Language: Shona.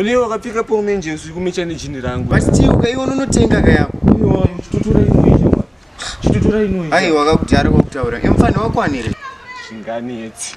Wani wakapfeka paumenje usikumecha nejini rangu. Basi tiuka iwe unotenga kayako. Iwo chitutura inoizha. Chitutura inoizha. Ai wakakudhara kwakutaura. Emfana wakwanire. Chingani yeti.